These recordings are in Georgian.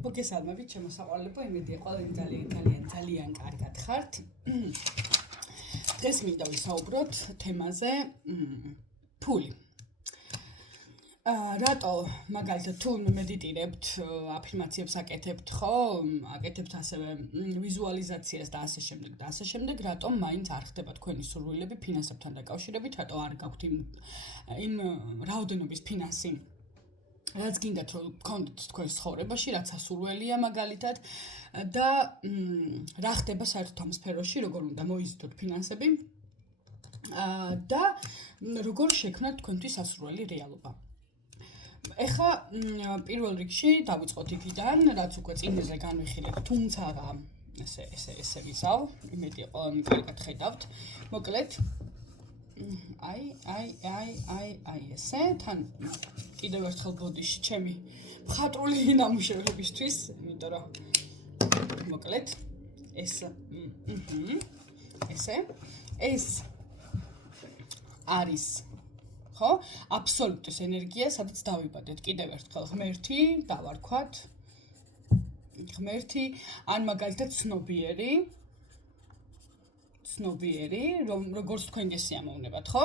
მოგესალმებით, ჩემო საყვარლებო, იმედია ყველანი ძალიან კარგად ხართ. დღეს მინდა ვისაუბროთ თემაზე ფული. რატო მაგალითად თუ მედიტირებთ, აფირმაციებს აკეთებთ, ხო? აკეთებთ ასევე ვიზუალიზაციას და ასე შემდეგ, რატომ მაინც არ ხდება თქვენი სურვილები ფინანსებთან დაკავშირებით, რატო არ გაქვთ იმ რაოდენობის ფინანსი რაც გინდათ რომ გქონდეთ თქვენს ცხოვრებაში, რაც სასურველია მაგალითად და რა ხდება საერთოდ ამ სფეროში, როგორ უნდა მოიზიდოთ ფინანსები და როგორ შექმნათ თქვენთვის სასურველი რეალობა. ეხლა პირველ რიგში დავიწყოთ იქიდან, რაც უკვე წინაზე განვიხილეთ, თუმცა ესე ვიზავ, იმედია ყველანი კარგად ხედავთ. მოკლედ აი ესე თან კიდევ ერთხელ ბოდიში ჩემი მხატვრული ნამუშევრებისთვის, იმიტომ რომ მოკლედ ეს არის ხო? აბსოლუტის ენერგია, სადაც დავიბადეთ. კიდევ ერთხელ ღმერთი, დავარქვათ. ღმერთი, ან მაგალითად ცნობიერი, როგორც თქვენ გესიამოვნებათ, ხო?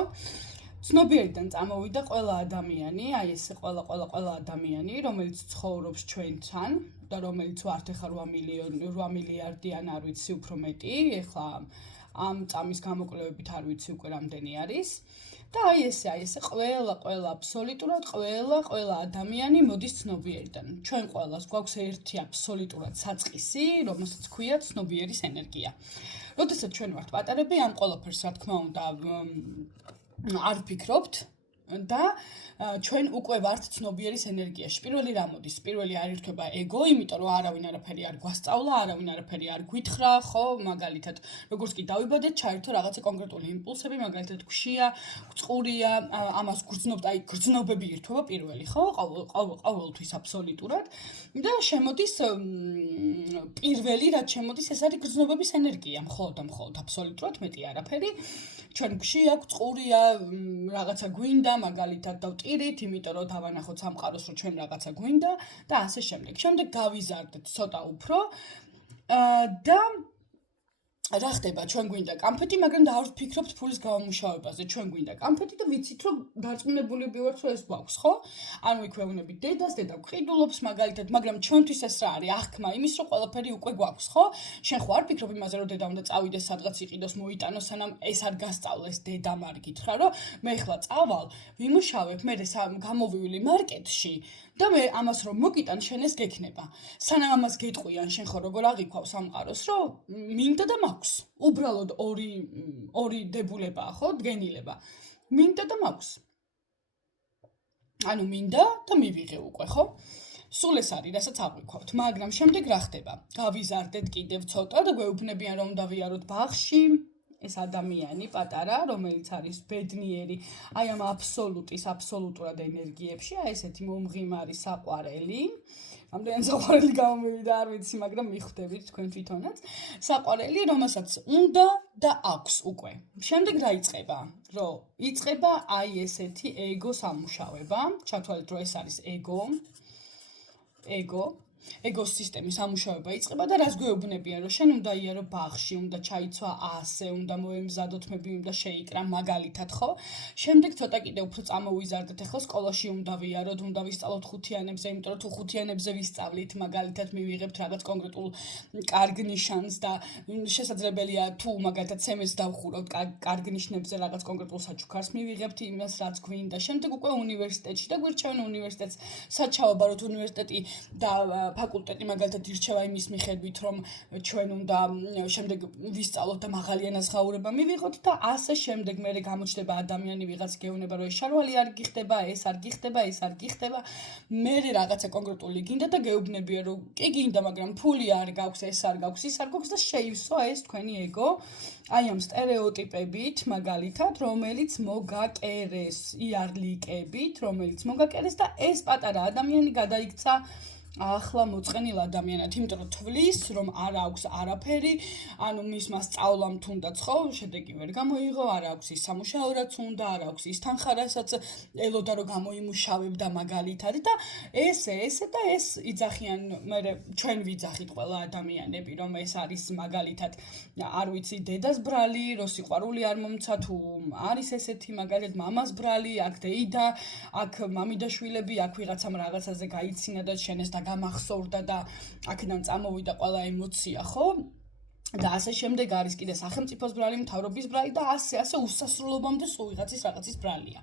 ცნობიერიდან წამოვიდა ყველა ადამიანი, აი ეს ყველა ადამიანი, რომელიც ცხოვრობს ჩვენთან და რომელიც ვართ ახლა 8 მილიარდი ან არ ვიცი უფრო მეტი, ახლა ამ წამის გამოკვლევებით არ ვიცი უკვე რამდენი არის. და აი ესე ყველა აბსოლუტურად ყველა ადამიანი მოდის ცნობიერიდან. ჩვენ ყველას გვაქვს ერთი აბსოლუტურად საწყისი, რომელსაც ქვია ცნობიერის ენერგია. როდესაც ჩვენ ვართ პატარები, ამ ყველაფერს რა თქმა უნდა არ ვფიქრობთ და ჩვენ უკვე ვართ ცნობიერის ენერგიაში. პირველი რა მოდის? პირველი არ ირთვება ეგო, იმიტომ რომ არავინ არაფერი არ გვასწავლა, არავინ არაფერი არ გვითხრა, ხო? მაგალითად, როგორც კი დავიბადეთ, ჩაირთო რაღაცა კონკრეტული იმპულსები, მაგალითად, გვშია, გწყურია, ამას გრძნობთ, აი გრძნობები ირთვება პირველი, ხო? ყოველთვის აბსოლუტურად და შემოდის პირველი რაც შემოდის, ეს არის გრძნობების ენერგია, მხოლოდ აბსოლუტურად მეტი არაფერი. ჩვენ გშია, გწყურია, რაღაცა გვინდა, მაგალითად დავტირით, იმიტომ რომ დავანახოთ სამყაროს, რომ ჩვენ რაღაცა გვინდა და ასე შემდეგ. შემდეგ გავიზარდეთ ცოტა უფრო და რა ხდება? ჩვენ გვინდა კამფეტი, მაგრამ და არ ვფიქრობთ ფულის გამომუშავებაზე. ჩვენ გვინდა კამფეტი და ვიცით, რომ დარწმუნებულები ვართ, რომ ეს გვაქვს, ხო? ანუ იქ ვეუბნებით დედას, დედა გვყიდულობს მაგალითად, მაგრამ ჩვენთვის ეს რა არის? აღქმა იმის, რომ ყველაფერი უკვე გვაქვს, ხო? შენ ხო არ ფიქრობ იმაზე, რომ დედა უნდა წავიდეს სადღაც იყიდოს, მოიტანოს, სანამ ეს არ გასწავლეს დედამ არ გითხრა, რომ მე ხლა წავალ, ვიმუშავებ, მე გამოვივლი მარკეტში და მე ამას რომ მოგიტან, შენ ეს გექნება. სანამ ამას გეტყვიან, შენ ხო როგორ აღიქვავ სამყაროს, რომ მინდა და მაქვს. უბრალოდ ორი დებულებაა, ხო? დგენილება. მინდა და მაქვს. ანუ მინდა და მივიღე უკვე, ხო? სულ ეს არის, რასაც აღვიქვავთ, მაგრამ შემდეგ რა ხდება? გავიზარდეთ კიდევ ცოტა და გვეუბნებიან, რომ უნდა ვიაროთ ბაღში. ეს ადამიანი პატარა, რომელიც არის ბედნიერი, აი ამ აბსოლუტურად ენერგიებში, აი ესეთი მომღიმარი საყვარელი. ამდენად საყვარელი გამომივიდა, არ ვიცი, მაგრამ მიხვდებით თქვენ თვითონაც. საყვარელი, რომელსაც უნდა და აქვს უკვე. შემდეგ რა იწყება? რომ იწყება აი ესეთი ეგოს ამუშავება. ჩათვალეთ, რომ ეს არის ეგოს სისტემის ამუშავება იწყება და რას გვეუბნებიან, რომ შენ უნდა იარო ბაღში, უნდა ჩაიცვა ასე, უნდა მოემზადოთ მები, უნდა შეიკრა მაგალითად, ხო? შემდეგ ცოტა კიდე უფრო წამოვიზარდეთ, ახლა სკოლაში უნდა ვიაროთ, უნდა ვისწავლოთ ხუთიანებზე, იმიტომ რომ თუ ხუთიანებზე ვისწავლით, მაგალითად მივიღებთ რაღაც კონკრეტულ კარგ ნიშანს და შესაძლებელია თუ მაგალითად სემეს დავხურავთ კარგ ნიშნებზე რაღაც კონკრეტულ საჩუქარს მივიღებთ იმას, რაც გვინდა. შემდეგ უკვე უნივერსიტეტში და გვირჩევენ უნივერსიტეტს საჩაობა, რომ უნივერსიტეტი და ფაკულტეტი მაგალითად ირჩევა იმის მიხედვით, რომ ჩვენ უნდა შემდეგ ვისწავლოთ და მაღალი ენაზღაურება მივიღოთ და ასე შემდეგ მე გამოჩნდება ადამიანი ვიღაც გეუბნება, რომ ეს შარვალი არ გიხდება, ეს არ გიხდება, მე რაღაცა კონკრეტული გინდა და გეუბნებია, რომ კი გინდა, მაგრამ ფული არ გაქვს, ეს არ გაქვს, ის არ გაქვს და შეივსვა ეს თქვენი ეგო აი ამ სტერეოტიპებით, მაგალითად, რომელიც მოგაკერეს, იარლიკებით, რომელიც მოგაკერეს და ეს პატარა ადამიანი გადაიქცა ახლა მოწყენილ ადამიანად, იმიტომ რომ თვლის, რომ არ აქვს არაფერი, ანუ მისმა სწავლამ თუნდაც ხო, შედეგი ვერ გამოიღო, არ აქვს ის სამუშაო რაც უნდა, არ აქვს ის თანხა რასაც ელოდა რომ გამოიმუშავებდა მაგალითად და ესე და ეს იძახიან, მე ჩვენ ვიძახით ყველა ადამიანები, რომ ეს არის მაგალითად, არ ვიცი, დედას ბრალი, რო სიყვარული არ მომცა თუ არის ესეთი მაგალითად მამას ბრალი, აქ დეიდა, აქ მამიდაშვილები, აქ ვიღაცამ რაღაცაზე გაიცინა და შენეს და გამახსოვრდა და აქედან წამოვიდა ყველა ემოცია, ხო? და ასე შემდეგ არის კიდე სახელმწიფოს ბრალი, მთავრობის ბრალი და ასე უსასრულობამდე სულ ვიღაცის რაღაცის ბრალია.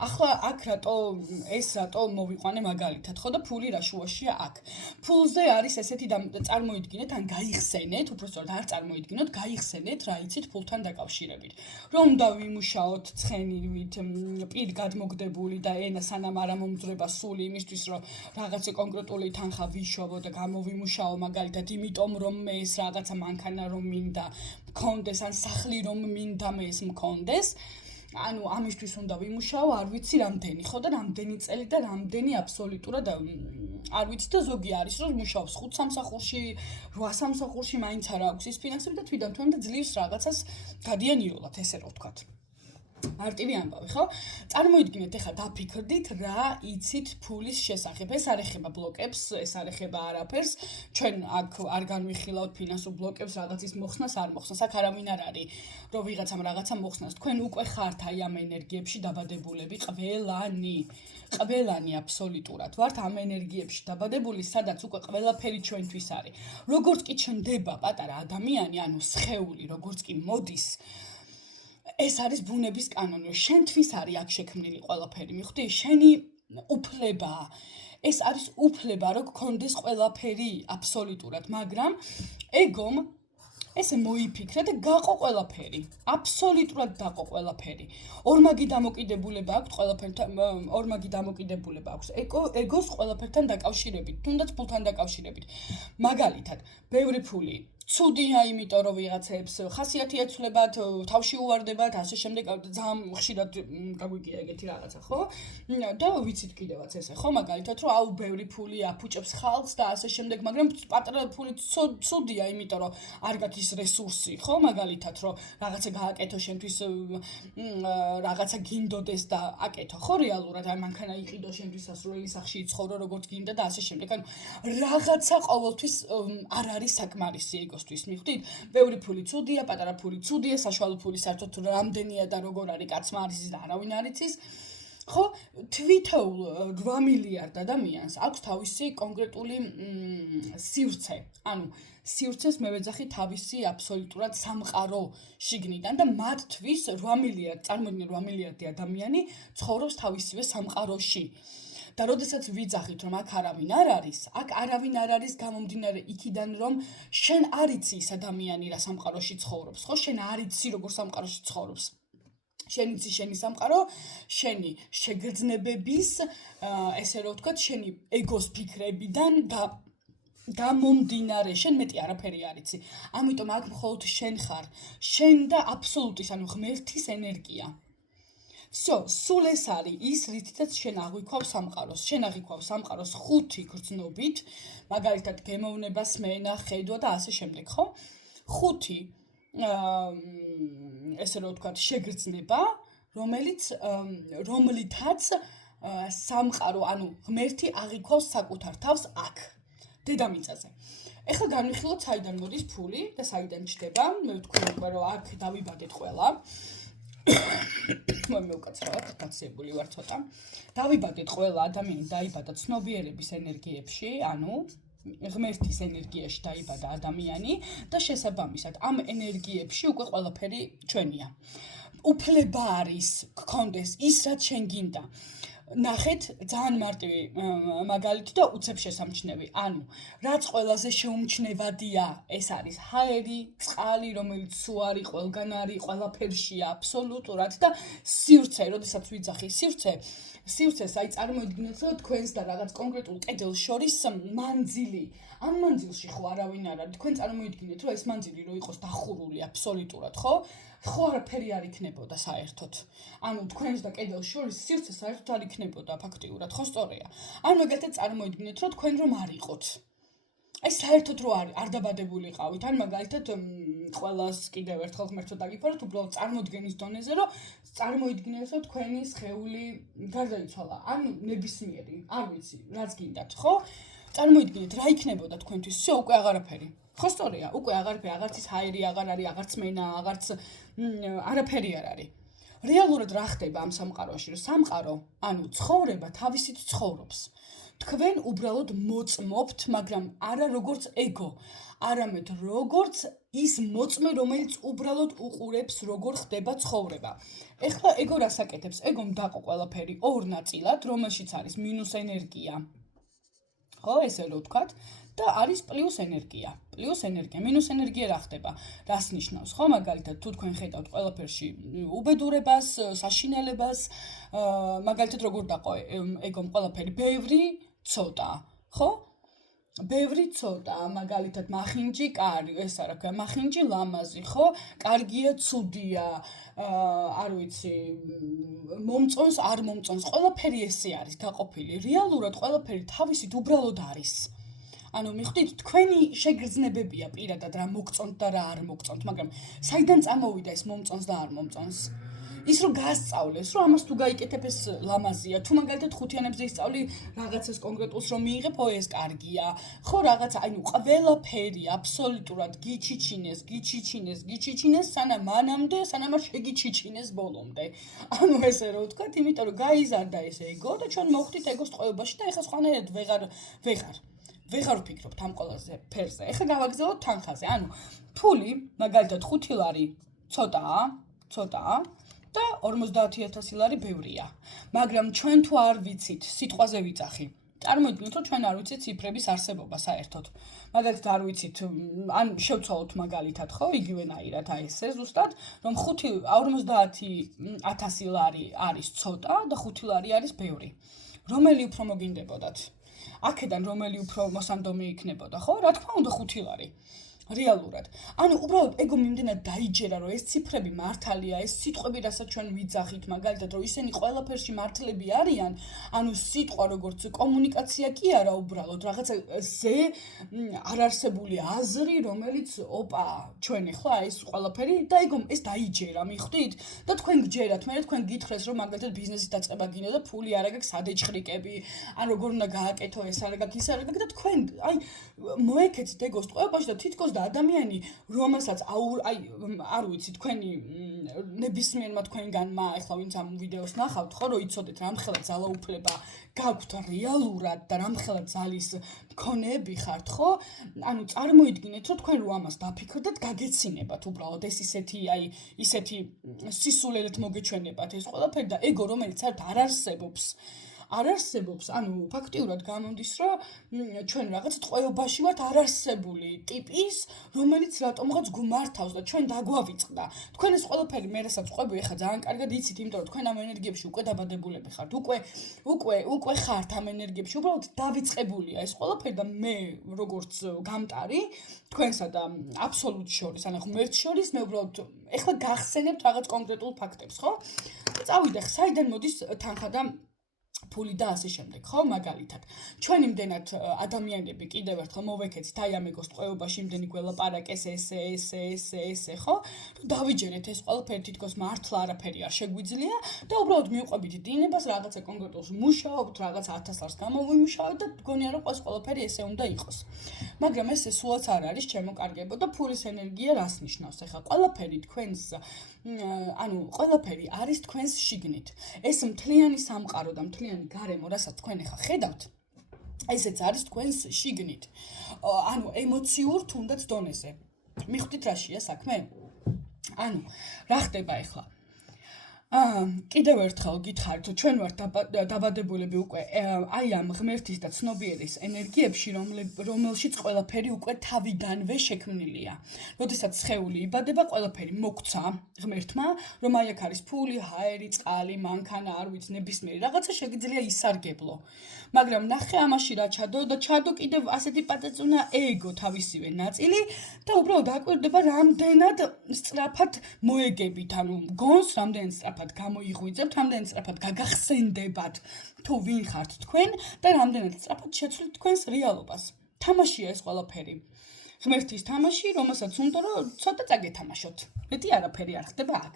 ახლა აქ რატო მოვიყვანე მაგალითად, ხო და ფული რა შუაშია აქ. ფულზე არის ესეთი წარმოიდგინეთ, ან გაიხსენეთ, უბრალოდ არ წარმოიდგინოთ, გაიხსენეთ რა იცით ფულთან დაკავშირებით. რომ უნდა ვიმუშაოთ ცხენივით, პირ გადმოგდებული და ენა სანამ არ მომძრება სული იმისთვის, რომ რაღაცა კონკრეტული თანხა ვიშოვო და გამოვიმუშაო მაგალითად, იმიტომ რომ მე ეს რაღაცა მანქანა რომ მინდა მქონდეს, ან სახლი რომ მინდა მე ეს მქონდეს. ანუ ამისთვის უნდა ვიმუშაო, არ ვიცი რამდენი, ხო და რამდენი წელი და რამდენი აბსოლუტურად არ ვიცი და ზოგი არის, რომ მუშაობს 5 სამსახურში, 8 სამსახურში, მაინც არ აქვს ის ფინანსები და თვითონ და ძლივს რაღაცას გადიანიოლად, ესე რომ ვთქვათ. მარტივი ამბავი, ხო? წარმოიდგინეთ, ეხლა დაფიქრდით რა იცით ფულის შესახებ. ეს არ ეხება ბლოკებს, ეს არ ეხება არაფერს. ჩვენ აქ არ განვიხილავთ ფინანსურ ბლოკებს, რაღაცის მოხსნას, არ მოხსნას. აქ არავინ არ არის, რომ ვიღაცამ რაღაცა მოხსნას. თქვენ უკვე ხართ აი ამ ენერგიებში დაბადებულები, ყველანი აბსოლუტურად ვართ ამ ენერგიებში დაბადებული, სადაც უკვე ყველაფერი ჩვენთვის არის. როგორც კი ჩნდება პატარა ადამიანი, ანუ სხეული, როგორც კი მოდის ეს არის ბუნების კანონი. შენთვის არის აქ შექმნილი ყველაფერი, მიხვდი? შენი უფლებაა. ეს არის უფლება, რომ გქონდეს ყველაფერი აბსოლუტურად, მაგრამ ეგომ ესე მოიფიქრე და გაყო ყველაფერი. აბსოლუტურად დაყო ყველაფერი. ორმაგი დამოკიდებულება აქვს ყველაფერთან, ორმაგი დამოკიდებულება აქვს. ეგოს ყველაფერთან დაკავშირებით, თუნდაც ფულთან დაკავშირებით. მაგალითად, ბევრი ფული ცუდია, იმიტომ რომ ვიღაცებს ხასიათი ეცვლებათ, თავში უვარდებათ, ასე შემდეგ, ძალიან ხშირად გაგვიგია ეგეთი რაღაცა, ხო? და ვიცით კიდევაც ესე, ხო, მაგალითად, რომ აუ ბევრი ფული აფუჭებს ხალხს და ასე შემდეგ, მაგრამ პატარა ფული ცუდია, იმიტომ რომ არ გაქვს ის რესურსი, ხო, მაგალითად, რომ რაღაცა გააკეთო შენთვის, რაღაცა გინდოდეს და აკეთო, ხო, რეალურად, აი მანქანა იყიდო შენთვის სასურველი სახლში იცხოვრო, როგორც გინდა და ასე შემდეგ. ანუ რაღაცა ყოველთვის არ არის საკმარისი ეგო მიხვდით? ბევრი ფული ცუდია, პატარა ფული ცუდია, საშუალო ფული საერთოდ რამდენია და როგორ არის კაცმა არის ის და არავინ არ იცის. ხო, თვითოულ 8 მილიარდ ადამიანს აქვს თავისი კონკრეტული სივრცე. ანუ სივრცეს მე ვეძახი თავისი აბსოლუტურად სამყარო შიგნიდან და მათთვის 8 მილიარდ, წარმოიდგინე 8 მილიარდი ადამიანი ცხოვრობს თავისივე სამყაროში. და როდესაც ვიძახით, რომ აქ არავინ არ არის, აქ არავინ არ არის გამომდინარე იქიდან, რომ შენ არ იცი ის ადამიანი რა სამყაროში ცხოვრობს, ხო? შენ არ იცი როგორ სამყაროში ცხოვრობს. შენ იცი შენი სამყარო, შენი შეგრძნებების, ესე რომ ვთქვათ, შენი ეგოს ფიქრებიდან გამომდინარე, შენ მეტი არაფერი არ იცი. ამიტომ აქ მხოლოდ შენ ხარ, შენ და აბსოლუტის, ანუ ღმერთის ენერგია. სულ ეს არის ის, რითიც შენ აღვიქვავ სამყაროს. შენ აღვიქვავ სამყაროს 5 გრძნობით, მაგალითად გემოვნება, სმენა, ხედვა და ასე შემდეგ, ხო? 5 ესე რომ ვთქვათ, შეგრძნება, რომლითაც სამყარო, ანუ ღმერთი აღვიქვავს საკუთარ თავს აქ, დედამიწაზე. ეხლა განვიხილოთ, საიდან მოდის ფული და საიდან ჩდება. მე ვთქვი უკვე, რომ აქ დავიბადეთ ყველა. მე უკაცრავად გაცებული ვარ ცოტა. დავიბადეთ ყველა ადამიანი დაიბადა ცნობიერების ენერგიებში, ანუ ღმერთის ენერგიაში დაიბადა ადამიანი და შესაბამისად ამ ენერგიებში უკვე ყველაფერი ჩვენია. უფლება არის გქონდეს ის, რაც შენ გინდა. ნახეთ, ძალიან მარტივი მაგალითი და უცებ შესამჩნევი. ანუ, რაც ყველაზე შეუმჩნევადია, ეს არის ჰაერი, წყალი, რომელიც სუარი, ყველგან არის, ყველაფერშია აბსოლუტურად და სივრცე, როდესაც ვიძახი სივრცეს, აი წარმოიდგინეთ, რომ თქვენს და რაღაც კონკრეტულ კედელს შორის მანძილი. ამ მანძილში ხო არავინ არ არის. თქვენ წარმოიდგინეთ, რომ ეს მანძილი რო იყოს დახურული აბსოლუტურად, ხო? ხო არაფერი არ იქნებოდა საერთოდ. ანუ თქვენს და კედელს შორის სივრცე საერთოდ არ იქნებოდა ფაქტიურად, ხო სწორია. ანუ მაგალითად წარმოიდგინეთ, რომ თქვენ რომ არ იყოთ. აი საერთოდ რო არ დაბადებულიყავით, ან მაგალითად ყველას კიდევ ერთხელ ღმერთო დაგიფაროთ, უბრალოდ წარმოდგენის დონეზე, რომ წარმოიდგინეთ, რომ თქვენი სხეული გარდაიცვალა, ან ნებისმიერი, არ ვიცი, რაც გინდათ, ხო? წარმოიდგინეთ, რა იქნებოდა თქვენთვის, всё, უკვე აღარაფერი. ხო სწორია, უკვე აღარაფერი, აღარც ის ჰაერი აღარ არის, აღარც მენა, აღარც არაფერი არ არის. რეალურად რა ხდება ამ სამყაროში, რომ სამყარო, ანუ ცხოვრება თავისით ცხოვრობს. თქვენ უბრალოდ მოწმობთ, მაგრამ არა როგორც ეგო, არამედ როგორც ის მოწმე, რომელიც უბრალოდ უყურებს, როგორ ხდება ცხოვრება. ეხლა ეგო რას აკეთებს? ეგომ დაყო ყველაფერი ორ ნაწილად, რომელშიც არის მინუს ენერგია. ხო, ესე რო ვთქვათ, და არის პლუს ენერგია. პლუს ენერგია, მინუს ენერგია რა ხდება? რას ნიშნავს, ხო? მაგალითად, თუ თქვენ ხედავთ ყველაფერში უბედურებას, საშინელებას, მაგალითად როგორ დაყო ეგომ ყველაფერი, ბევრი ცოტა, ხო? ბევრი ცოტა, მაგალითად მახინჯი კარი, ეს არა ქვია, მახინჯი ლამაზი, ხო? კარგია, ცუდია, არ ვიცი, მომწონს, არ მომწონს, ყველაფერი ესე არის გაყოფილი. რეალურად ყველაფერი თავისით უბრალოდ არის. ანუ მიხვდით, თქვენი შეგრძნებებია პირადად რა მოგწონთ და რა არ მოგწონთ, მაგრამ საიდან წამოვიდა ეს მომწონს და არ მომწონს? ის რომ გაასწავლეს, რომ ამას თუ გაიკეთებ ეს ლამაზია, თუ მაგალითად ხუთიანებზე ისწავლი რაღაცას კონკრეტულს რომ მიიღებ, ეს კარგია. ხო, რაღაცა, ანუ ყველაფერი აბსოლუტურად გიჩიჩინეს, სანამ არ შეგიჩიჩინეს ბოლომდე. ანუ ესე რომ ვთქვათ, იმიტომ რომ გაიზარდა ეს ეგო და ჩვენ მოვხდით ეგოს ტყვეობაში და ეხლა სხვანაირად ვეღარ ვფიქრობთ ამ ყველაზე ფერზე. ეხლა გავაგზავნოთ თანხაზე. ანუ ფული, მაგალითად 5 ლარი ცოტაა და 50,000 ლარი ბევრია. მაგრამ ჩვენ თუ არ ვიცით, სიტყვაზე ვიძახი. წარმოიდგინეთ, რომ ჩვენ არ ვიცით ციფრების არსებობა საერთოდ. მაგალითად არ ვიცით, ან შევცვალოთ მაგალითად, ხო, იგივენაირად აი ესე ზუსტად, რომ 50,000 ლარი არის ცოტა და 5 ლარი არის ბევრი. რომელი უფრო მოგინდებოდათ? აქედან რომელი უფრო მოსანდომი იქნებოდა, ხო? რა თქმა უნდა 5 ლარი. რეალურად. ანუ უბრალოდ ეგო მიმდენად დაიჯერა, რომ ეს ციფრები მართალია, ეს სიტყვები, რასაც ჩვენ ვიძახით, მაგალითად, რომ ისინი ყველაფერში მართლები არიან, ანუ სიტყვა როგორც კომუნიკაცია კი არა, უბრალოდ რაღაცა ზე არარსებული აზრი, რომელიც ოპა, ჩვენ ახლა ეს ყველაფერი და ეგო ეს დაიჯერა, მიხვდით? და თქვენ გჯერათ, მე თქვენ გითხრეს, რომ მაგალითად ბიზნესის დაწყება გინდა და ფული არ აქვს ადეჭხრიკები, ან როგორ უნდა გააკეთო ეს არ აქვს, ის არ აქვს და თქვენ აი მოეკეთეთ ეგოს ტყვეობაში და თითქოს ადამიანი, რომელსაც არ ვიცი, თქვენი ნებისმიერმა თქვენგანმა, ახლა ვინც ამ ვიდეოს ნახავთ, ხო, რომ იცოდეთ, რამხელა ძალაუფლება გაქვთ რეალურად და რამხელა ძალის მქონეები ხართ, ხო? ანუ წარმოიდგინეთ, რომ თქვენ რო ამას დაფიქრდეთ, გაგეცინებათ უბრალოდ ეს ისეთი სისულელეთ მოგეჩვენებათ ეს ყველაფერი და ეგო, რომელიც არ არსებობს, ანუ ფაქტიურად გამოდის, რომ ჩვენ რაღაც ტყვეობაში ვართ არარსებული ტიპის, რომელიც რატომღაც გუმართავს და ჩვენ დაგვავიწყდა. თქვენ ეს ყველაფერი მე რასაც ყვები, ეხლა ძალიან კარგად იცით, იმიტომ რომ თქვენ ამ ენერგიებში უკვე დაბადებულები ხართ. უკვე ხართ ამ ენერგიებში, უბრალოდ დავიწყებულია ეს ყველაფერი და მე როგორც გამტარი, თქვენსა და აბსოლუტ შორის, ანუ ღმერთს შორის, მე უბრალოდ ეხლა გახსენებთ რაღაც კონკრეტულ ფაქტებს, ხო? წავიდე, საიდან მოდის თანხა და ფული და ასე შემდეგ, ხო, მაგალითად. ჩვენ იმდენად ადამიანები კიდევ ერთხელ მოვეკეთეთ აი ამ ეგოს ტყვეობაში იმდენი გველაპარაკეს ესე, ხო? დავიჯერეთ ეს ყველაფერი თითქოს მართლა არაფერი არ შეგვიძლია და უბრალოდ მივყვებით დინებას, რაღაცა კონკრეტულს მუშაობთ, რაღაც 1000 ლარს გამოვიმუშავეთ და გონია რომ ეს ყველაფერი ესე უნდა იყოს. მაგრამ ესე სულაც არ არის შემოკარგებო და ფულის ენერგია რას ნიშნავს? ეხლა ყველაფერი თქვენს ანუ ყველაფერი არის თქვენს შიგნით. ეს მთლიანი სამყარო და მთლიანი გარემო, რასაც თქვენ ახლა ხედავთ, ესეც არის თქვენს შიგნით. ანუ ემოციურ თუნდაც დონეზე. მიხვდით რაშია საქმე? ანუ რა ხდება ახლა? კიდევ ერთხელ გითხარით, ჩვენ ვართ დაბადებულები უკვე აი ამ ღმერთის და ცნობიერის ენერგიებში, რომელშიც ყველაფერი უკვე თავიდანვე შექმნილია. როდესაც სხეული იბადება, ყველაფერი მოგვცა ღმერთმა, რომ აი აქ არის ფული, ჰაერი, წყალი, მანქანა, არ ვიცი, ნებისმიერი რაღაცა შეგიძლია ისარგებლო. მაგრამ ნახე ამაში რა ჩადო და ჩადო კიდევ ასეთი პატეწუნა ეგო თავისივე ნაწილი და უბრალოდ აკვირდება რამდენად სწრაფად მოეგებით, ანუ გონს რამდენად სწრაფად გამოიღვიძებთ, რამდენად სწრაფად გაგახსენდებათ თუ ვინ ხართ თქვენ და რამდენად სწრაფად შეცვლით თქვენს რეალობას. თამაშია ეს ყველაფერი. ღმერთის თამაში, რომელსაც უნდა რომ ცოტა წაგეთამაშოთ. მეტი არაფერი არ ხდება აქ.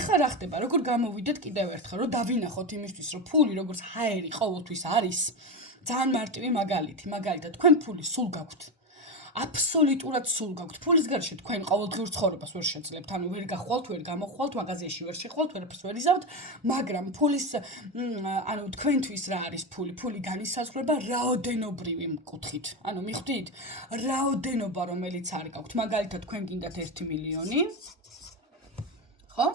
ეხლა რა ხდება, როგორ გამოვიდეთ კიდევ ერთხელ, რომ დავინახოთ იმისთვის, რომ ფული როგორც ჰაერი ყოველთვის არის, ძალიან მარტივი მაგალითი, მაგალითად, თქვენ ფული სულ გაქვთ. აბსოლუტურად სულ გაქვთ. ფულის გარშე თქვენ ყოველდღიურ ცხოვრებას ვერ შეძლებთ, ანუ ვერ გახვალთ, ვერ გამოხვალთ, მაღაზიაში ვერ შეხვალთ, ვერაფერს ვერ იზავთ, მაგრამ ფულის ანუ თქვენთვის რა არის ფული? ფული განისაზღვრება რაოდენობრივი კუთხით. ანუ მიხვდით? რაოდენობა, რომელიც არ გაქვთ. მაგალითად, თქვენ გინდათ 1 მილიონი. ხო?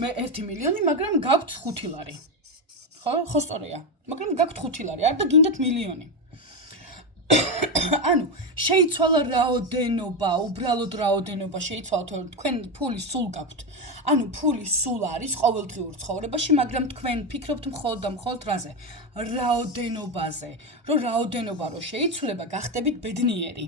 მე 1 მილიონი, მაგრამ გაქვთ 5 ლარი. ხო სწორია. მაგრამ გაქვთ 5 ლარი, არ და გინდათ მილიონი. ანუ შეიცვალა რაოდენობა, უბრალოდ რაოდენობა შეიცვალა, თუ თქვენ ფული სულ გაქვთ. ანუ ფული სულ არის ყოველდღიურ ცხოვრებაში, მაგრამ თქვენ ფიქრობთ მხოლოდ და მხოლოდ რაზე? რაოდენობაზე. რომ რაოდენობა რო შეიცვლება, გახდებით ბედნიერი.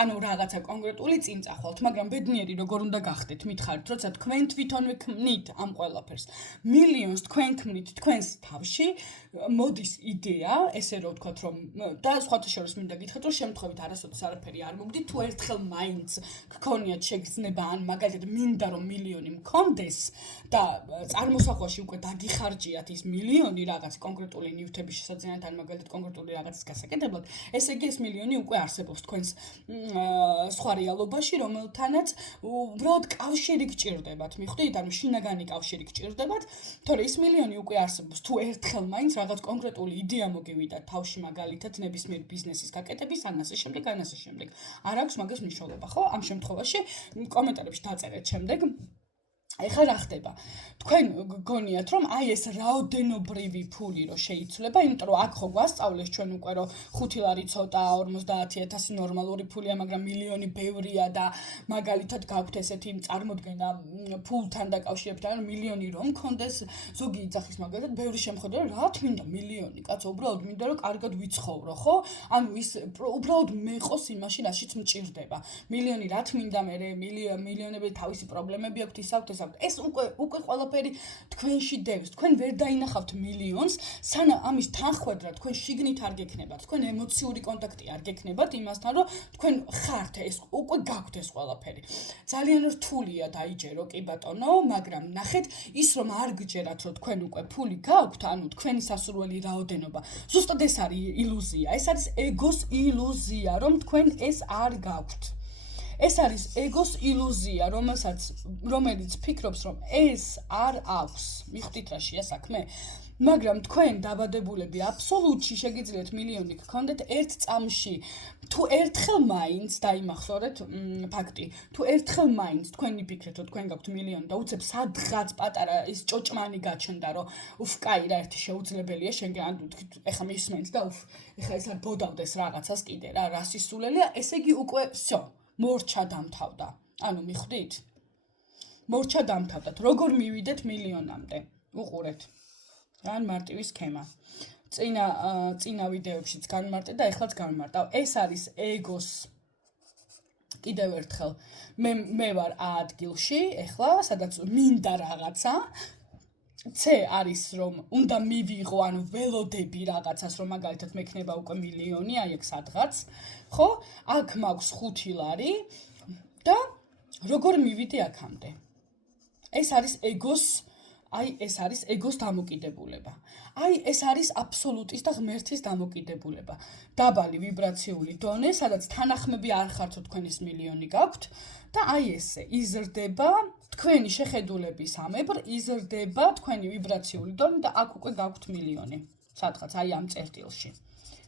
ანუ რაღაცა კონკრეტული წინ წახვალთ, მაგრამ ბედნიერი როგორ უნდა გახდეთ? მითხარით, როცა თქვენ თვითონვე ქმნით ამ ყველაფერს. მილიონს თქვენ ქმნით თქვენს თავში, მოდის იდეა, ესე რომ ვთქვათ, რომ და სხვათა შორის მინდა გითხრათ, რომ შემთხვევით არასოდეს არაფერი არ მოგდით, თუ ერთხელ მაინც გქონიათ შეგრძნება, ან მაგალითად მინდა რომ მილიონი მქონდეს და წარმოსახვაში უკვე დაგიხარჯიათ ის მილიონი რაღაც კონკრეტული ნივთების შესაძენად, ან მაგალითად კონკრეტული რაღაცის გასაკეთებლად, ესე იგი ეს მილიონი უკვე არსებობს თქვენს სხვა რეალობაში, რომელთანაც უბრალოდ კავშირი გჭირდებათ, მიხვდით? ანუ შინაგანი კავშირი გჭირდებათ, თორე ის მილიონი უკვე არსებობს, თუ ერთხელ მაინც რაღაც კონკრეტული იდეა მოგივიდა თავში, მაგალითად ნებისმიერ ბიზნესის გაკეთების, ან ასე შემდეგ, ან ასე შემდეგ. არ აქვს მაგას მნიშვნელობა, ხო? ამ შემთხვევაში კომენტარებში დაწერეთ შემდეგ. ეხლა რა ხდება? თქვენ გგონიათ, რომ აი ეს რაოდენობრივი ფული რო შეიცვლება, იმიტომ რომ აქ ხო გვასწავლეს ჩვენ უკვე რომ 5 ლარი ცოტაა, 50000 ნორმალური ფულია, მაგრამ მილიონი ბევრია და მაგალითად გაქვთ ესეთი წარმოდგენა ფულთან დაკავშირებით, ანუ მილიონი რომ მქონდეს, ზოგი იძახის მაგალითად, ბევრი შემხედრე რა თქმა მილიონი, კაცო, უბრალოდ მინდა რომ კარგად ვიცხოვრო, ხო? ანუ ის უბრალოდ მეყოს იმაში, რაშიც მჭირდება. მილიონი რა თქმა მე მილიონები თავისი პრობლემები აქვთ, ისავთ ეს უკვე ყველაფერი თქვენში დევს. თქვენ ვერ დაინახავთ მილიონს, სანამ ამის თანხმედრა თქვენ შიგნით არ გექნებათ. თქვენ ემოციური კონტაქტი არ გექნებათ იმასთან, რომ თქვენ ხართ ეს, უკვე გაქვთ ეს ყველაფერი. ძალიან რთულია დაიჯერო, კი ბატონო, მაგრამ ნახეთ, ის რომ არ გჯერათ, რომ თქვენ უკვე ფული გაქვთ, ანუ თქვენი სასურველი რაოდენობა. ზუსტად ეს არის ილუზია. ეს არის ეგოს ილუზია, რომ თქვენ ეს არ გაქვთ. ეს არის ეგოს ილუზია, რომელიც ფიქრობს, რომ ეს არ აქვს. მიხვდით რა შეა საქმე? მაგრამ თქვენ დაბადებულები აბსოლუტში შეგიძლიათ მილიონი გქონდეთ ერთ წამში. თუ ერთხელ მაინც დაიმახსოვრეთ ფაქტი, თუ ერთხელ მაინც თქვენი ფიქრეთ, რომ თქვენ გაქვთ მილიონი და უცებ სადღაც პატარა ის ჭოჭმანი გაჩნდა, რომ კაი რა ერთი შეუძლებელია, შენ ეხა მისმენთ და ეხა ეს არ ბოდავდეს რაღაცას კიდე რა, რასისულელია, ესე იგი უკვე всё მორჩა დამთავრდა. ანუ მიხვდით? მორჩა დამთავრდათ. როგორ მივიდეთ მილიონამდე? უყურეთ. ძალიან მარტივი სქემა. წინა ვიდეოებშიც განმარტე და ეხლაც განმარტავ. ეს არის ეგოს კიდევ ერთხელ მე ვარ A ადგილში, ეხლა სადაც მინდა რაღაცა. C არის რომ უნდა მივიღო, ანუ ველოდები რაღაცას, რომ მაგალითად მექნება უკვე მილიონი, აი ეგ სადღაც, ხო? აქ მაქვს 5 ლარი და როგორ მივიდე აქამდე? ეს არის ეგოს დამოკიდებულება. აი ეს არის აბსოლუტის და ღმერთის დამოკიდებულება. დაბალი ვიბრაციული დონე, სადაც თანახმები არ ხართ, თქვენ ეს მილიონი გაქვთ და აი ესე იზრდება თქვენი შეხედულების ამებრ, იზრდება თქვენი ვიბრაციული დონე და აქ უკვე გაქვთ მილიონი. სადღაც აი ამ წერტილში.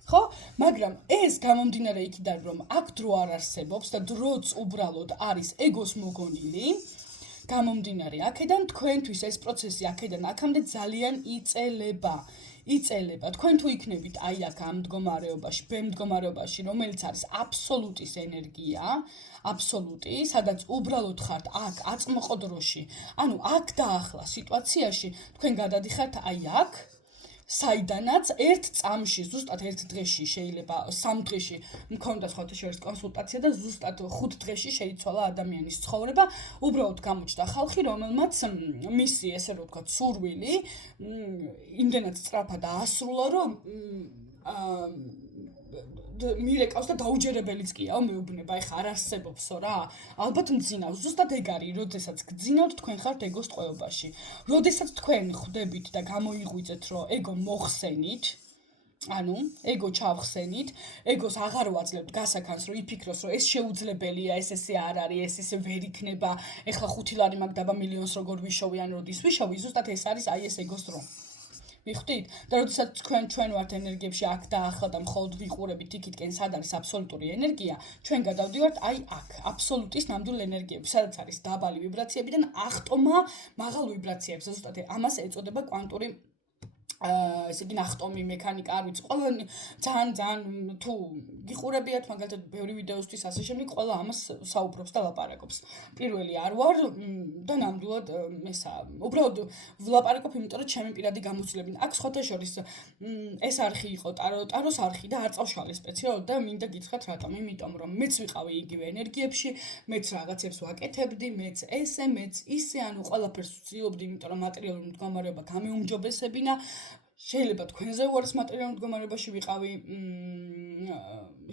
ხო? მაგრამ ეს გამომდინარე იქიდან, რომ აქ დრო არ არსებობს და დროც უბრალოდ არის ეგოს მოგონილი, გამომდინარე აქედან თქვენთვის ეს პროცესი აქედან აქამდე ძალიან იწელება. თქვენ თუ იქნებით აი აქ ამ მდგომარეობაში, მდგომარეობაში, რომელიც არის აბსოლუტის ენერგია, აბსოლუტი, სადაც უბრალოდ ხართ აქ აწმყოდროში. ანუ აქ და ახლა სიტუაციაში თქვენ გადადიხართ აი აქ საიდანაც ერთ წამში, ზუსტად ერთ დღეში შეიძლება 3 დღეში მქონდა სხვათა შორის კონსულტაცია და ზუსტად 5 დღეში შეიცვალა ადამიანის ცხოვრება, უბრალოდ გამოჩნდა ხალხი, რომელმაც მისი, ესე რომ ვთქვათ, სურვილი იმდენად სწრაფად აასრულა, რომ მირეკავს და დაუჯერებელიც კიაო მეუბნება, ეხა არ არსებობსო რა. ალბათ მძინავს. ზუსტად ეგ არის, როდესაც გძინავთ თქვენ ხართ ეგოს ტყვეობაში. როდესაც თქვენ ხვდებით და გამოიღვიძეთ, რომ ეგო მოხსენით, ანუ ეგო ჩავხსენით, ეგოს აღარ ვაძლევთ გასაქანს, რომ იფიქროს, რომ ეს შეუძლებელია, ეს არ არის, ეს ვერ იქნება. ეხლა 5 ლარი მაგ დაბა მილიონს როგორ ვიშოვი, ან როდის ვიშოვი, ზუსტად ეს არის აი ეს ეგოს დრო. მიხვდით? და როდესაც ჩვენ ვართ ენერგიებში აქ და ახლა და მხოლოდ ვიყურებით იქითკენ, სად არის აბსოლუტური ენერგია, ჩვენ გადავდივართ აი აქ, აბსოლუტის ნამდვილ ენერგიებში, სადაც არის დაბალი ვიბრაციებიდან ახტომა მაღალ ვიბრაციებს. ზუსტად ამას ეწოდება კვანტური ესე იგი ნახტომი მექანიკა, არ ვიცი, ყველა ძალიან თუ გიყურებიათ მაგალითად ბევრი ვიდეოსთვის ასე შემდეგ, ყველა ამას საუბრობს და ლაპარაკობს. პირველი არ ვარ და ნამდვილად ესა, უბრალოდ ვლაპარაკობ, იმიტომ რომ ჩემი პირადი გამოცდილები. აქ სხვათა შორის ეს არხი იყო ტაროს არხი და არ წავშალე სპეციალურად და მინდა გითხრათ რატომ, იმიტომ რომ მეც ვიყავი იგივე ენერგიებში, მეც რაღაცებს ვაკეთებდი, მეც ესე, მეც ისე, ანუ ყველაფერს ვცდილობდი, იმიტომ რომ მატერიალური მდგომარეობა გამეუმჯობესებინა. შეიძლება თქვენზე უარეს მატერიალურ მდგომარეობაში ვიყავი,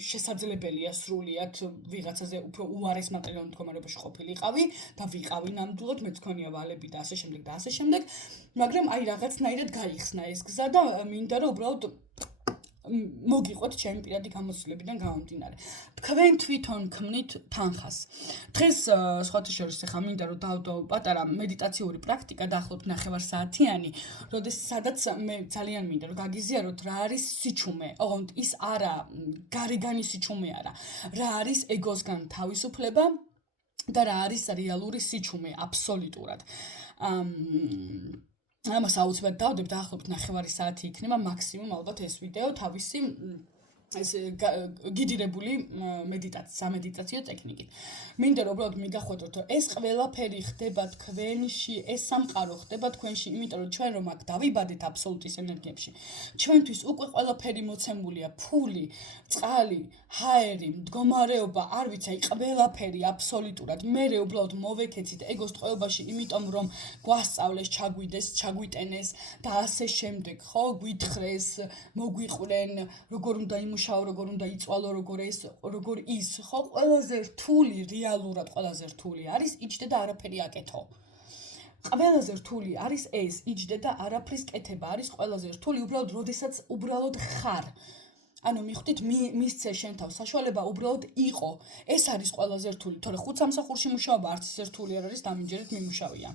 შესაძლებელია სრულიად ვიღაცაზე უფრო უარეს მატერიალურ მდგომარეობაში ყოფილიყავი და ვიყავი ნამდვილად, მეც მქონია ვალები და ასე შემდეგ, მაგრამ აი რაღაცნაირად გაიხსნა ეს გზა და მინდა რომ უბრალოდ მოგიყვეთ ჩემი პირადი გამოცდილებიდან გამომდინარე. თქვენ თვითონ ქმნით თანხას. დღეს სხვათა შორის ახლა მინდა რომ დავდო პატარა მედიტაციური პრაქტიკა დაახლოებით 9 საათიანი, სადაც მე ძალიან მინდა რომ გაგიზიაროთ რა არის სიჩუმე. ოღონდ ის არა გარეგანი სიჩუმე არა. რა არის ეგოსგან თავისუფლება და რა არის რეალური სიჩუმე აბსოლუტურად. ამას აუცილებლად დავდებ დაახლოებით 9 საათი იქნება მაქსიმუმ ალბათ ეს ვიდეო თავისი ეს გიდირებული სამედიტაციო ტექნიკით. მინდა რომ უბრალოდ მიგახვედროთ, რომ ეს ყველაფერი ხდება თქვენში, ეს სამყარო ხდება თქვენში, იმიტომ რომ ჩვენ რომ აქ დავიბადეთ აბსოლუტის ენერგიებში, ჩვენთვის უკვე ყველაფერი მოცემულია, ფული, წყალი, ჰაერი, მდგომარეობა, არ ვიცი, აი ყველაფერი აბსოლუტურად. მერე უბრალოდ მოვეკეცით ეგოს ტყვეობაში, იმიტომ რომ გვასწავლეს, ჩაგვიდეს, ჩაგვიტენეს და ასე შემდეგ, ხო, გვითხრეს, მოგვიყვრენ, როგორ უნდა იმუშაო, როგორ უნდა იწვალო, როგორ ის, ხო, ყველაზე რთული, რეალურად ყველაზე რთული არის იჯდე და არაფერი აკეთო. ყველაზე რთული არის ეს, იჯდე და არაფრის კეთება არის ყველაზე რთული, უბრალოდ როდესაც უბრალოდ ხარ. ანუ მიხვდით, მისცე შენ თავს საშუალება უბრალოდ იყო. ეს არის ყველაზე რთული, თორე 5 სამსახურში მუშაობა არც ისე რთული არ არის, დამინჯერეთ მიმუშავია.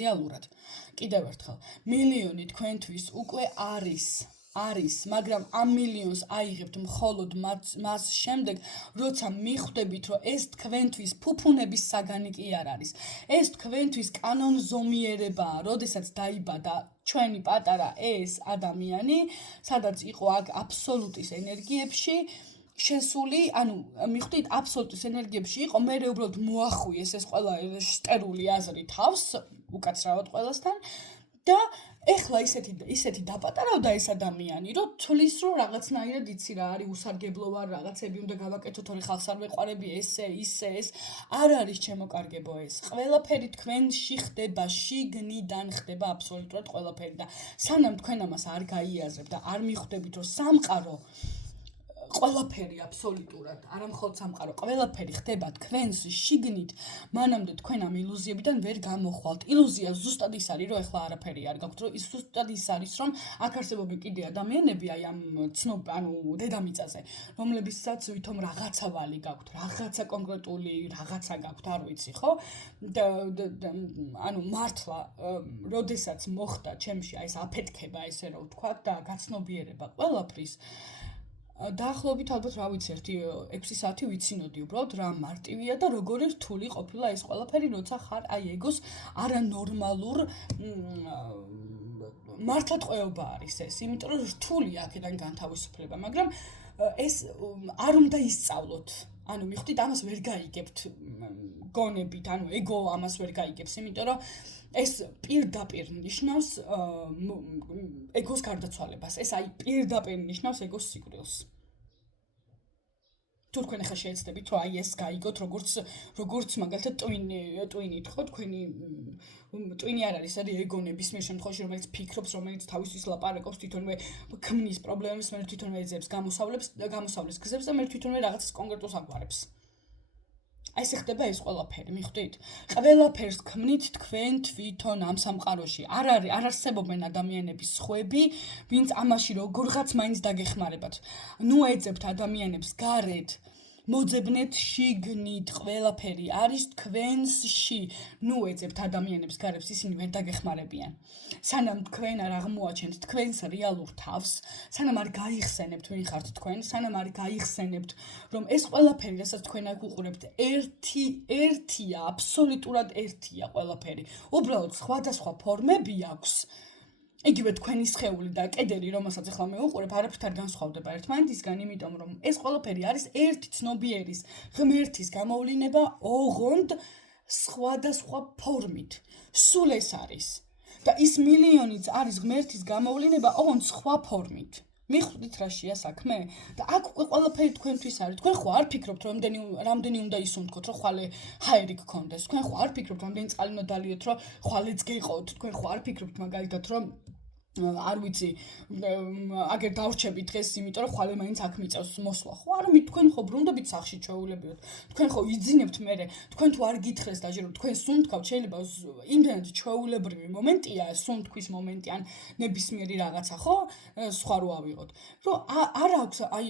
რეალურად. კიდევ ერთხელ, მილიონი თქვენთვის უკვე არის, მაგრამ ამ მილიონს აიღებთ მხოლოდ მას შემდეგ, როცა მიხვდებით, რომ ეს თქვენთვის ფუფუნების საგანი კი არ არის. ეს თქვენთვის კანონზომიერებაა, როდესაც დაიბადა ჩვენი პატარა ეს ადამიანი, სადაც იყო აქ აბსოლუტის ენერგიებში შესული, ანუ მიხვდით, აბსოლუტის ენერგიებში იყო, მე უბრალოდ მოახვიეს ეს ყველა სტერული აზრი თავს, უკაცრავად ყველასთან და ეხლა ისეთი დაპატარავდა ეს ადამიანი, რომ თulis რომ რაღაცნაირად იცი რა არის უსარგებლო ვარ, რაღაცები უნდა გავაკეთო, თორე ხალხს არ მეყვარები, ესე, ეს არ არის ჩემოკარგებო ეს. ყველაფერი თქვენში ხდება, შიგნიდან ხდება აბსოლუტურად ყველაფერი და სანამ თქვენ ამას არ გაიაზრებთ და არ მიხვდებით, რომ სამყარო ყველაფერი აბსოლუტურად, არა მხოლოდ სამყარო, ყველაფერი ხდება თქვენს შიგნით, მანამდე თქვენ ამ ილუზიებიდან ვერ გამოხვალთ. ილუზია ზუსტად ის არის, რომ ეხლა არაფერი არ გაქვთ, რომ ის ზუსტად ის არის, რომ აქ არსებობენ კიდე ადამიანები, აი ამ დედამიწაზე, რომლებისაც ვითომ რაღაცა ვალი გაქვთ, რაღაცა კონკრეტული რაღაცა გაქვთ, არ ვიცი, ხო? ანუ მართლა, როდესაც მოხდა ჩემში აი ეს აფეთქება, ესე რომ ვთქვა და გაცნობიერება ყველაფრის დაახლოებით ალბათ რა ვიცი 1-6 საათი ვიცინოდი უბრალოდ რა მარტივია და როგორი რთული ყოფილა ეს ყველაფერი როცა ხარ აი ეგოს არანორმალურ მართლატყვეობა არის ეს იმიტომ რომ რთულია აქედან განთავისუფლება მაგრამ ეს არ უნდა ისწავლოთ ანუ მიხვდით ამას ვერ გაიგებთ გონებით ანუ ეგო ამას ვერ გაიგებს იმიტომ რომ ეს პირდაპირ ნიშნავს ეგოს გარდაცვალებას ეს აი პირდაპირ ნიშნავს ეგოს სიკვდილს თუ თქვენ ახლა შეეცდებით რომ აი ეს გაიგოთ როგორც მაგალითად ტვინით ხო თქვენი ტვინი არ არის ეგო ნებისმიერ შემთხვევაში რომელიც ფიქრობს რომელიც თავისთვის ლაპარაკობს თვითონვე ქმნის პრობლემებს მე თვითონვე ეძებს გამოსავლის გზებს და მე თვითონვე რაღაცას კონკრეტულს აგვარებს აი ეს ხდება ეს ყველაფერი მიხვდით ყველაფერს ქმნით თქვენ თვითონ ამ სამყაროში არ არსებობენ ადამიანების ხვები ვინც ამაში როგორღაც მაინც დაგეხმარებათ ნუ ეძებთ ადამიანებს გარეთ მოძებნეთ შიგნით ყველაფერი არის თქვენსში ნუ ეძებთ ადამიანებს გარეთ ისინი ვერ დაგეხმარებიან სანამ თქვენ არ აღმოაჩენთ თქვენს რეალურ თავს სანამ არ გაიხსენებთ ვინ ხართ თქვენ სანამ არ გაიხსენებთ რომ ეს ყველაფერი რასაც თქვენ აქ უყურებთ ერთია აბსოლუტურად ერთია ყველაფერი უბრალოდ სხვადასხვა ფორმები აქვს იგივე თქვენი სხეული და კედელი რომელსაც ახლა მე უყურებ არაფრით არ განსხვავდება ერთმანეთისგან იმიტომ რომ ეს ყველაფერი არის ერთი ცნობიერის ღმერთის გამოვლინება ოღონდ სხვადასხვა ფორმით სულ ეს არის და ის მილიონიც არის ღმერთის გამოვლინება ოღონდ სხვა ფორმით მიხვდით რაშია საქმე და აქ უკვე ყველაფერი თქვენთვის არის თქვენ ხო არ ფიქრობთ რომ რამდენი უნდა ისუნთქოთ რომ ხვალე ჰაერი გქონდეს თქვენ ხო არ ფიქრობთ რამდენი წყალი უნდა დალიოთ რომ ხვალეც გეყოთ თქვენ ხო არ ფიქრობთ მაგალითად რომ არ ვიცი აგერ დავრჩებით დღეს იმიტომ რომ ხვალე მაინც აქ მიწევს მოსვლა ხო არა თქვენ ხო ბრუნდებით სახში ჩვეულებრივად თქვენ ხო იძინებთ მე თქვენ თუ არ გითხრეს დაჟე რომ თქვენ სუნთქავთ შეიძლება იმდენად ჩვეულებრივი მომენტია სუნთქვის მომენტი ან ნებისმიერი რაღაცა ხო სხვა რო ავიღოთ რომ არ აქვს აი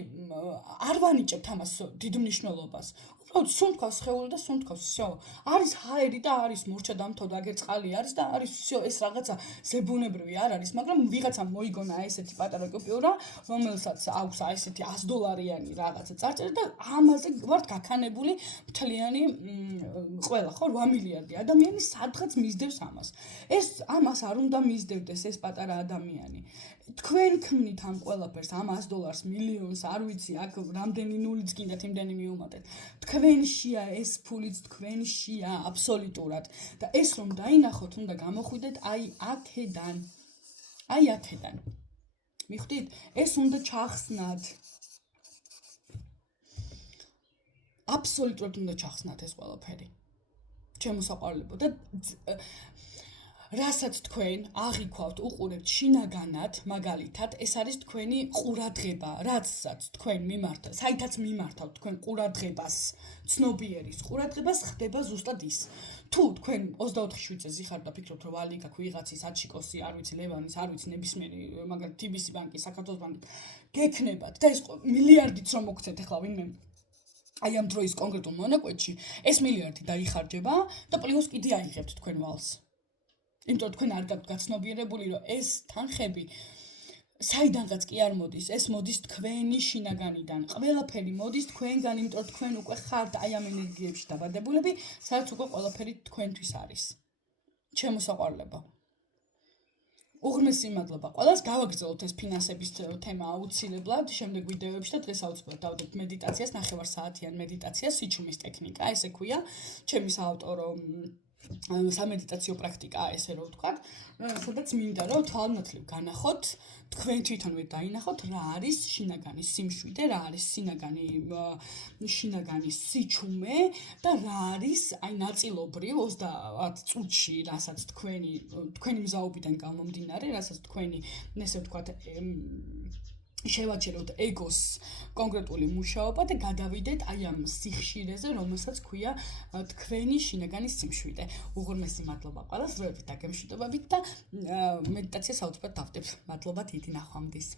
არ ვანიჭებთ ამას დიდ მნიშვნელობას უბრალოდ სუნთქავს სხეული და სუნთქავს всё არის ჰაერი და არის მურჩა დამთო და აგერ წყალი არის და არის всё ეს რაღაცა ზებუნებრივი არ არის მაგრამ ვიღაცამ მოიგონა ესეთი პატარა კუპიურა რომელსაც აქვს აი ესეთი $100 რაღაცა წარწერა და ამაზე ვართ გაქანებული მთლიანი ყველა ხო 8 მილიარდი ადამიანი სადღაც მისდევს ამას ეს ამას არ უნდა მისდევდეს ეს პატარა ადამიანი თქვენ ქმნით ამ ყველაფერს ამ $100 მილიონს არ ვიცი აქ რამდენი ნულიც გინდათ იმდენი მიუმატეთ თქვენშია ეს ფულიც თქვენშია აბსოლუტურად და ეს რომ დაინახოთ უნდა გამოხვიდეთ აი აქედან მიხვდით ეს უნდა ჩახსნათ აბსოლუტურად უნდა ჩახსნათ ეს ყველაფერი ჩემო საყვარლებო და რასაც თქვენ აღიქვავთ უყურებთ შინაგანად მაგალითად ეს არის თქვენი ყურადღება რაცაც თქვენ მიმართავთ საითაც მიმართავთ თქვენ ყურადღებას ცნობიერის ყურადღებას ხდება ზუსტად ის თუ თქვენ 24 შვიცეზე ხართ და ფიქრობთ რომ ვალი გაქვი ვიღაცის აჩიკოსი არ ვიცი ლევანის არ ვიცი ნებისმიერი მაგალითად TBC ბანკი საქართველოს ბანკი გექნებათ და ეს მილიარდიც რომ მოგცეთ ახლა ვინმე აი ამ დროის კონკრეტულ მონაკვეთში ეს მილიარდი დაიხარჯება და პლუს კიდე აიღებთ თქვენ ვალს იმიტომ თქვენ არ გაქვთ გაცნობიერებული რომ ეს თანხები საიდანღაც კი არ მოდის ეს მოდის თქვენი შინაგანიდან ყველაფერი მოდის თქვენგან იმიტომ თქვენ უკვე ხართ აი ამ ენერგიებში დაბადებულები სადაც უკვე ყველაფერი თქვენთვის არის ჩემო საყვარლებო უღრმესი მადლობა ყველას გავაგრძელოთ ეს ფინანსების თემა აუცილებლად შემდეგ ვიდეოებში და დღეს აუცილებლად დავდეთ მედიტაციას 9 საათიან მედიტაციას სიჩუმის ტექნიკა ესე ქვია ჩემი საავტორო სამედიტაციო პრაქტიკა ესე რომ ვთქვათ, სადაც მინდა რომ თვალნათლივ განახოთ, თქვენ თვითონვე დაინახოთ რა არის შინაგანის სიმშვიდე, რა არის შინაგანის სიჩუმე და რა არის აი ნაწილობრივ 30 წუთში, რასაც თქვენი მზაობიდან გამომდინარე, რასაც თქვენი ესე ვთქვათ შევაჩეროთ ეგოს კონკრეტული მუშაობა და გადავიდეთ აი ამ სიხშირეზე, რომელსაც ქვია თქვენი შინაგანის სიმშვიდე. უღრმესი მადლობა ყველას, დროებით და გემშვიდობებით და მედიტაციას აუცილებლად დავდებ. მადლობა დიდი ნახვამდის.